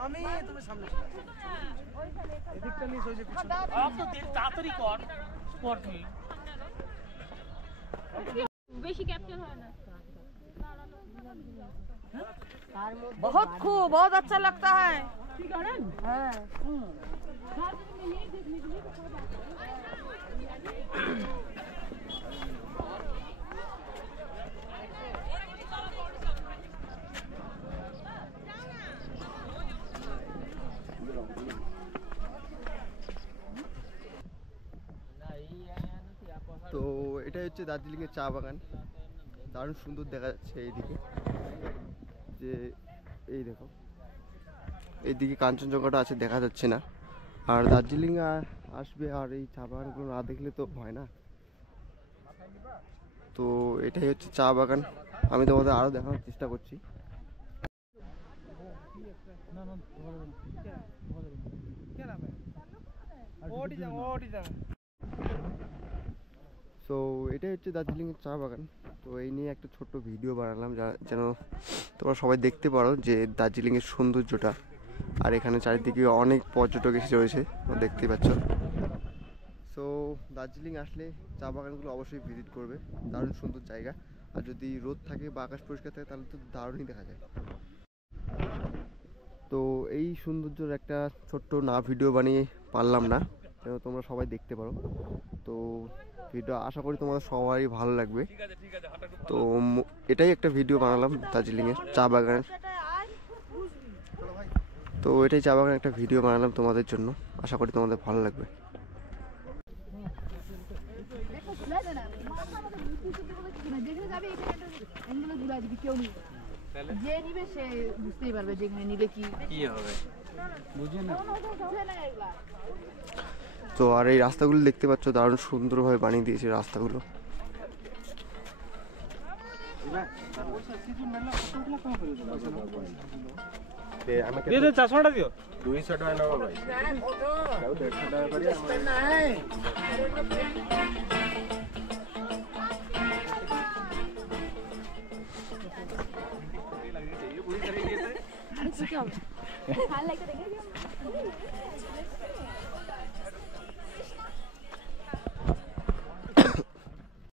মামি তুমি সামনে চলে এদিকটা নিয়ে সোজা পিছনে তো তাড়াতাড়ি কর স্পট নি বেশি ক্যাপ্চার হয় না बहुत अच्छा लगता है हाँ। তো এটাই হচ্ছে দার্জিলিংয়ের চা বাগান, দারুণ সুন্দর দেখা যাচ্ছে এইদিকে, যে এই দেখো এইদিকে কাঞ্চনজঙ্ঘাটা আছে, দেখা যাচ্ছে না। আর দার্জিলিং আসবে আর এই চা বাগানগুলো না দেখলে তো হয় না। তো এটাই হচ্ছে চা বাগান, আমি তোমাদের আরও দেখানোর চেষ্টা করছি। তো এটাই হচ্ছে দার্জিলিংয়ের চা বাগান। তো এই নিয়ে একটা ছোট্ট ভিডিও বানালাম যেন তোমরা সবাই দেখতে পারো যে দার্জিলিংয়ের সৌন্দর্যটা। আর এখানে চারিদিকে অনেক পর্যটক এসে রয়েছে, দেখতেই পাচ্ছ। সো দার্জিলিং আসলে চা বাগানগুলো অবশ্যই ভিজিট করবে, দারুণ সুন্দর জায়গা। আর যদি রোদ থাকে বা আকাশ পরিষ্কার থাকে তাহলে তো দারুণই দেখা যায়। তো এই সৌন্দর্যের একটা ছোট্ট ভিডিও বানিয়ে পারলাম না, যেন তোমরা সবাই দেখতে পারো। তো ভিডিও আশা করি তোমাদের সবারই ভালো লাগবে। তো এটাই একটা ভিডিও বানালাম দার্জিলিংয়ের চা বাগানের। তো এটাই চা বাগানের একটা ভিডিও বানালাম তোমাদের জন্য, আশা করি তোমাদের ভালো লাগবে। যে নিবে সে বুঝতেই পারবে যেখানে নিলে কি হবে, বুঝে না। তো আর এই রাস্তাগুলো দেখতে পাচ্ছ, দারুণ সুন্দরভাবে বানিয়ে দিয়েছে রাস্তাগুলো। চারশোটা দিও 200 টাকা নেবো ভাই, 150 টাকা করে। क्या